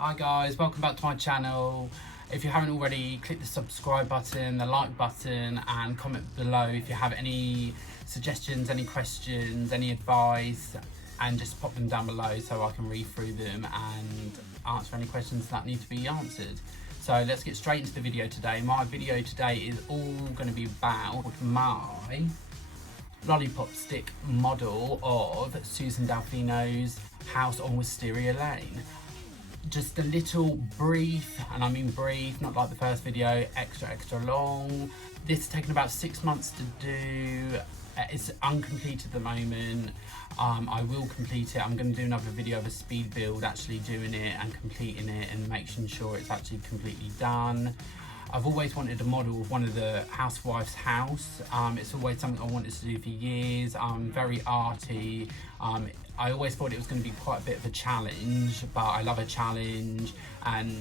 Hi guys, welcome back to my channel. If you haven't already, click the subscribe button, the like button, and comment below if you have any suggestions, any questions, any advice, and just pop them down below so I can read through them and answer any questions that need to be answered. So let's get straight into the video today. My video today is all going to be about my Lollipop stick model of Susan Delfino's house on Wisteria Lane. Just a little brief, and I mean brief, not like the first video, extra long. This has taken about 6 months to do. It's uncompleted at the moment. I will complete it. I'm going to do another video of a speed build, actually doing it and completing it and making sure it's actually completely done. I've always wanted a model of one of the housewife's house. It's always something I wanted to do for years. Very arty. I always thought it was going to be quite a bit of a challenge, but I love a challenge, and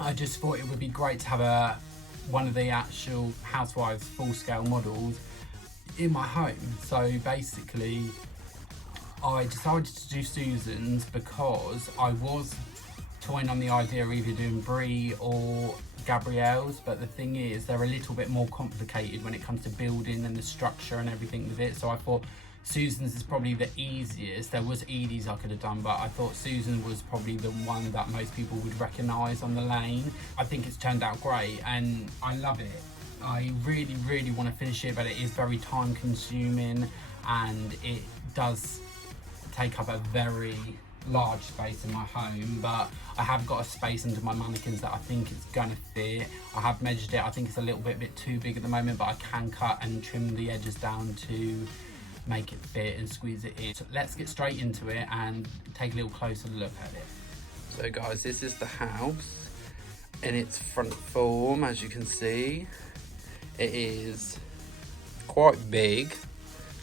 I just thought it would be great to have one of the actual housewife's full-scale models in my home. So basically, I decided to do Susan's because I was toying on the idea of either doing Brie or Gabrielle's, but the thing is they're a little bit more complicated when it comes to building and the structure and everything with it. So I thought Susan's is probably the easiest. There was Edie's I could have done, but I thought Susan was probably the one that most people would recognise on the lane. I think it's turned out great and I love it. I really want to finish it, but it is very time consuming and it does take up a very large space in my home, but I have got a space under my mannequins that I think it's gonna fit. I have measured it. I think it's a little bit too big at the moment, but I can cut and trim the edges down to make it fit and squeeze it in. So let's get straight into it and take a little closer look at it. So guys, this is the house in its front form. As you can see, it is quite big.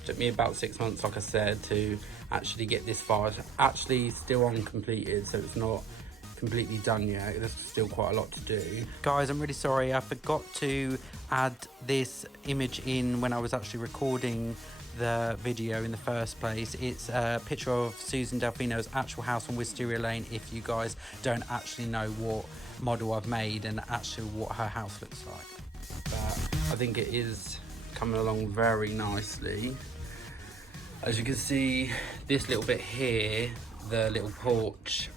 Took me about 6 months, like I said, to actually get this far. It's actually still uncompleted, so it's not completely done yet. There's still quite a lot to do. Guys, I'm really sorry. I forgot to add this image in when I was actually recording the video in the first place. It's a picture of Susan Delfino's actual house on Wisteria Lane, if you guys don't actually know what model I've made and actually what her house looks like. But I think it is coming along very nicely. As you can see, this little bit here, the little porch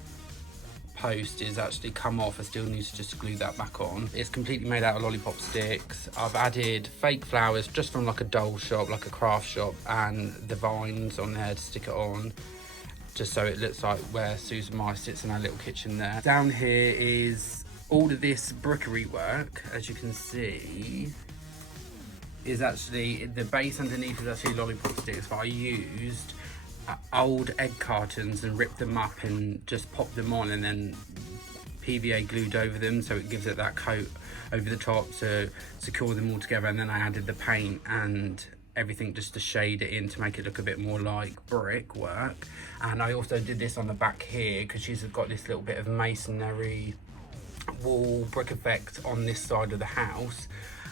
post is actually come off. I still need to just glue that back on. It's completely made out of Lollipop sticks. I've added fake flowers just from like a doll shop, like a craft shop, and the vines on there to stick it on, just so it looks like where Susan Mai sits in her little kitchen there. Down here is all of this brickery work, as you can see. Is actually, the base underneath is actually Lollipop sticks, but I used old egg cartons and ripped them up and just popped them on and then PVA glued over them, so it gives it that coat over the top to secure them all together. And then I added the paint and everything just to shade it in to make it look a bit more like brick work. And I also did this on the back here because she's got this little bit of masonry wall brick effect on this side of the house.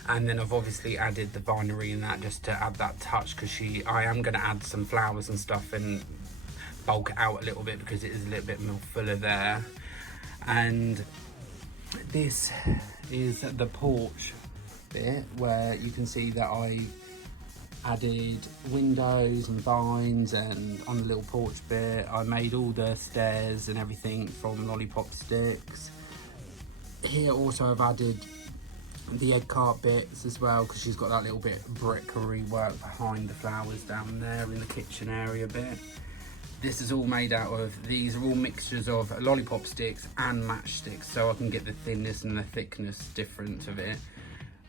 And then I've obviously added the vinery in that just to add that touch, because I am going to add some flowers and stuff and bulk it out a little bit because it is a little bit more fuller there. And this is the porch bit where you can see that I added windows and vines, and on the little porch bit I made all the stairs and everything from Lollipop sticks. Here also I've added the egg cart bits as well, because she's got that little bit of brickery work behind the flowers down there in the kitchen area bit. This is all made out of, these are all mixtures of Lollipop sticks and matchsticks, so I can get the thinness and the thickness difference of it.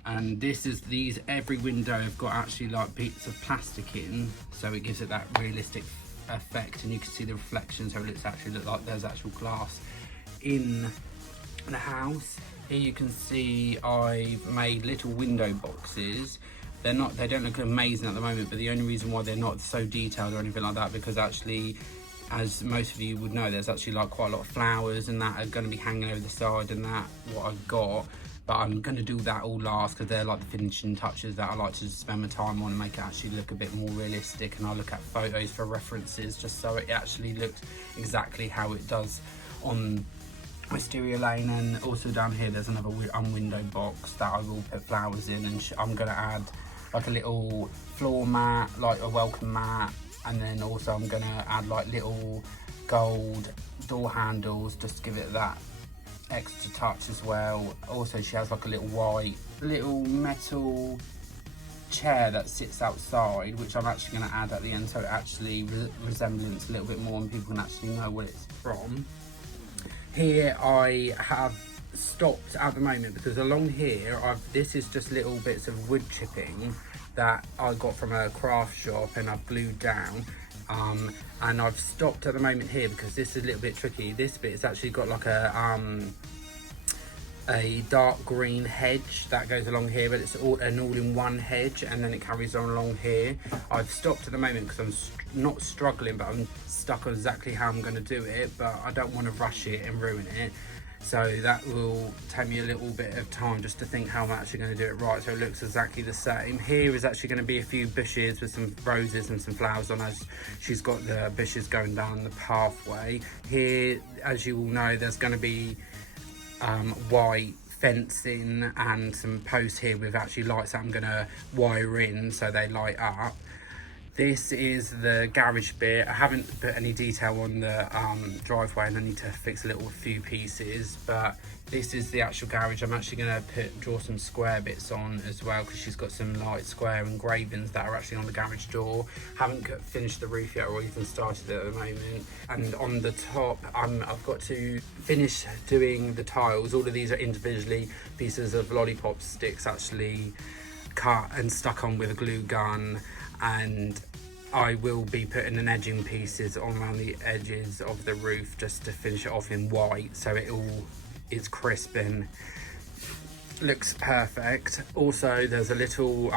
And this is every window I've got actually like bits of plastic in, so it gives it that realistic effect, and you can see the reflection, so it actually look like there's actual glass in the house. Here you can see I've made little window boxes. They don't look amazing at the moment, but the only reason why they're not so detailed or anything like that, because actually, as most of you would know, there's actually like quite a lot of flowers and that are going to be hanging over the side, and that what I've got. But I'm going to do that all last, because they're like the finishing touches that I like to just spend my time on and make it actually look a bit more realistic. And I look at photos for references just so it actually looks exactly how it does on wisteria lane, and also down here there's another window box that I will put flowers in, and I'm going to add like a little floor mat, like a welcome mat, and then also I'm going to add like little gold door handles just to give it that extra touch as well. Also she has like a little metal chair that sits outside, which I'm actually going to add at the end, so it actually resemblance a little bit more and people can actually know where it's from. Here I have stopped at the moment because along here this is just little bits of wood chipping that I got from a craft shop and I've glued down, and I've stopped at the moment here because this is a little bit tricky. This bit has actually got like a dark green hedge that goes along here, but it's an all-in-one hedge, and then it carries on along here. I've stopped at the moment because I'm not struggling, but I'm stuck on exactly how I'm going to do it, but I don't want to rush it and ruin it, so that will take me a little bit of time just to think how I'm actually going to do it right so it looks exactly the same. Here is actually going to be a few bushes with some roses and some flowers on, as she's got the bushes going down the pathway. Here, as you all know, there's going to be white fencing and some posts here with actually lights that I'm going to wire in so they light up. This is the garage bit. I haven't put any detail on the driveway and I need to fix a few pieces, but this is the actual garage. I'm actually going to draw some square bits on as well because she's got some light square engravings that are actually on the garage door. Haven't finished the roof yet or even started it at the moment. And on the top, I've got to finish doing the tiles. All of these are individually pieces of Lollipop sticks actually cut and stuck on with a glue gun, and I will be putting an edging pieces on around the edges of the roof just to finish it off in white so it all is crisp and looks perfect. Also there's a little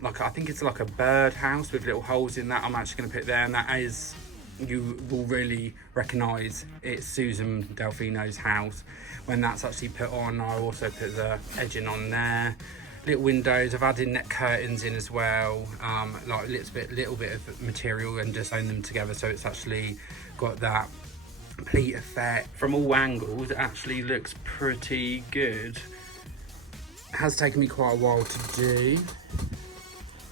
like I think it's like a bird house with little holes in that I'm actually going to put there, and that is, you will really recognise it's Susan Delfino's house when that's actually put on. I also put the edging on there. Little windows, I've added net curtains in as well, like a little bit of material and just sewn them together so it's actually got that complete effect. From all angles it actually looks pretty good. It has taken me quite a while to do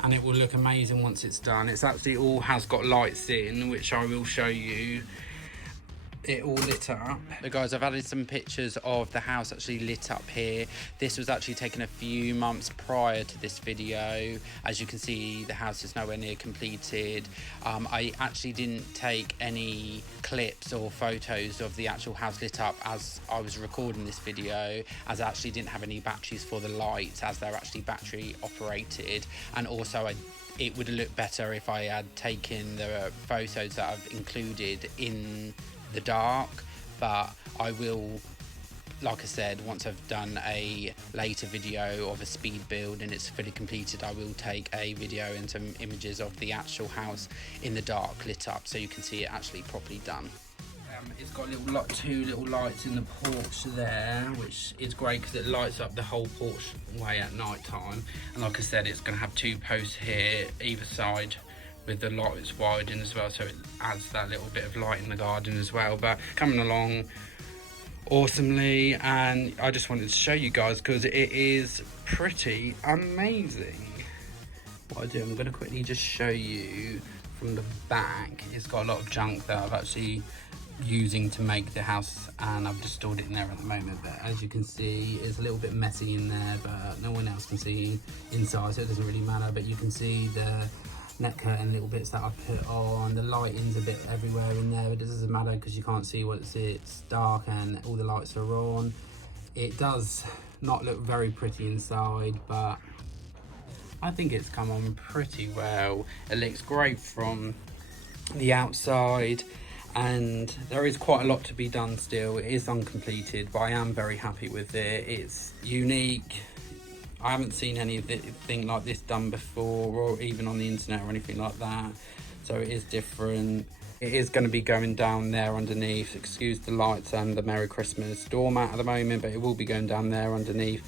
and it will look amazing once it's done. It's actually all has got lights in, which I will show you. It all lit up. So guys, I've added some pictures of the house actually lit up here. This was actually taken a few months prior to this video. As you can see, the house is nowhere near completed. I actually didn't take any clips or photos of the actual house lit up as I was recording this video, as I actually didn't have any batteries for the lights as they're actually battery operated, and also it would have looked better if I had taken the photos that I've included in the dark. But I will, like I said, once I've done a later video of a speed build and it's fully completed, I will take a video and some images of the actual house in the dark lit up so you can see it actually properly done. It's got two little lights in the porch there, which is great because it lights up the whole porch way at night time. And like I said, it's going to have two posts here either side with the lights wired in as well, so it adds that little bit of light in the garden as well. But coming along awesomely, and I just wanted to show you guys because it is pretty amazing. What I do, I'm going to quickly just show you from the back. It's got a lot of junk that I've actually using to make the house, and I've just stored it in there at the moment, but as you can see it's a little bit messy in there, but no one else can see inside, so it doesn't really matter. But you can see the net curtain little bits that I put on, the lighting's a bit everywhere in there, but it doesn't matter because you can't see what it's dark and all the lights are on. It does not look very pretty inside, but I think it's come on pretty well. It looks great from the outside, and there is quite a lot to be done still. It is uncompleted, but I am very happy with it. It's unique. I haven't seen anything like this done before, or even on the internet or anything like that, so it is different. It is going to be going down there underneath. Excuse the lights and the Merry Christmas doormat at the moment, but it will be going down there underneath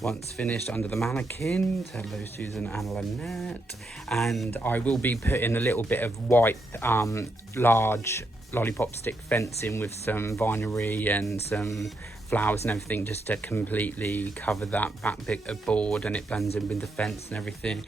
once finished under the mannequins. Hello Susan and Lynette. And I will be putting a little bit of white large Lollipop stick fencing with some vinery and some flowers and everything, just to completely cover that back bit of board, and it blends in with the fence and everything.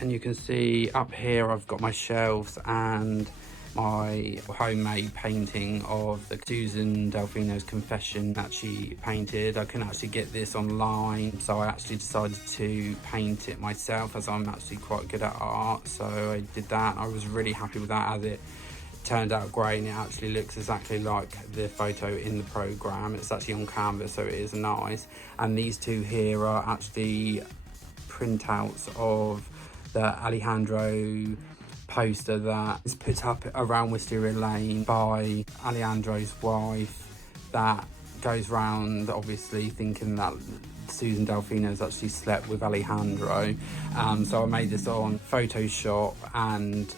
And you can see up here I've got my shelves and my homemade painting of the Susan Delfino's Confession that she painted. I couldn't actually get this online, so I actually decided to paint it myself, as I'm actually quite good at art. So I did that. I was really happy with that, as it turned out great, and it actually looks exactly like the photo in the program. It's actually on canvas, so it is nice. And these two here are actually printouts of the Alejandro poster that is put up around Wisteria Lane by Alejandro's wife, that goes round obviously thinking that Susan Delfino's actually slept with Alejandro. So I made this on Photoshop and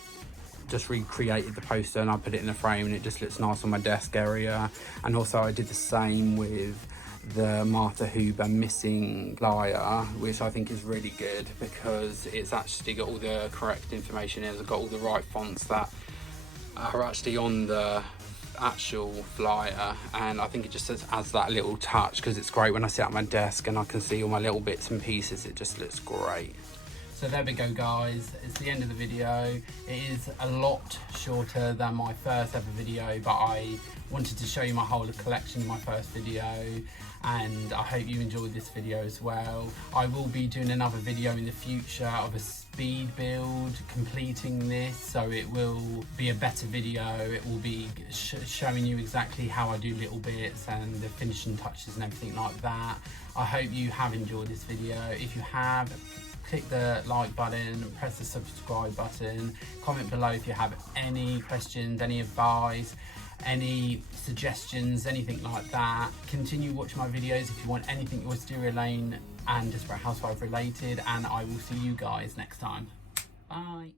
just recreated the poster, and I put it in a frame, and it just looks nice on my desk area. And also I did the same with the Martha Huber missing flyer, which I think is really good because it's actually got all the correct information in. It's got all the right fonts that are actually on the actual flyer, and I think it just adds that little touch, because it's great when I sit at my desk and I can see all my little bits and pieces. It just looks great. So there we go, guys, it's the end of the video. It is a lot shorter than my first ever video, but I wanted to show you my whole collection in my first video, and I hope you enjoyed this video as well. I will be doing another video in the future of a speed build completing this, so it will be a better video. It will be showing you exactly how I do little bits and the finishing touches and everything like that. I hope you have enjoyed this video. If you have, click the like button, press the subscribe button, comment below if you have any questions, any advice, any suggestions, anything like that. Continue watching my videos if you want anything Wisteria Lane and Desperate Housewife related, and I will see you guys next time. Bye.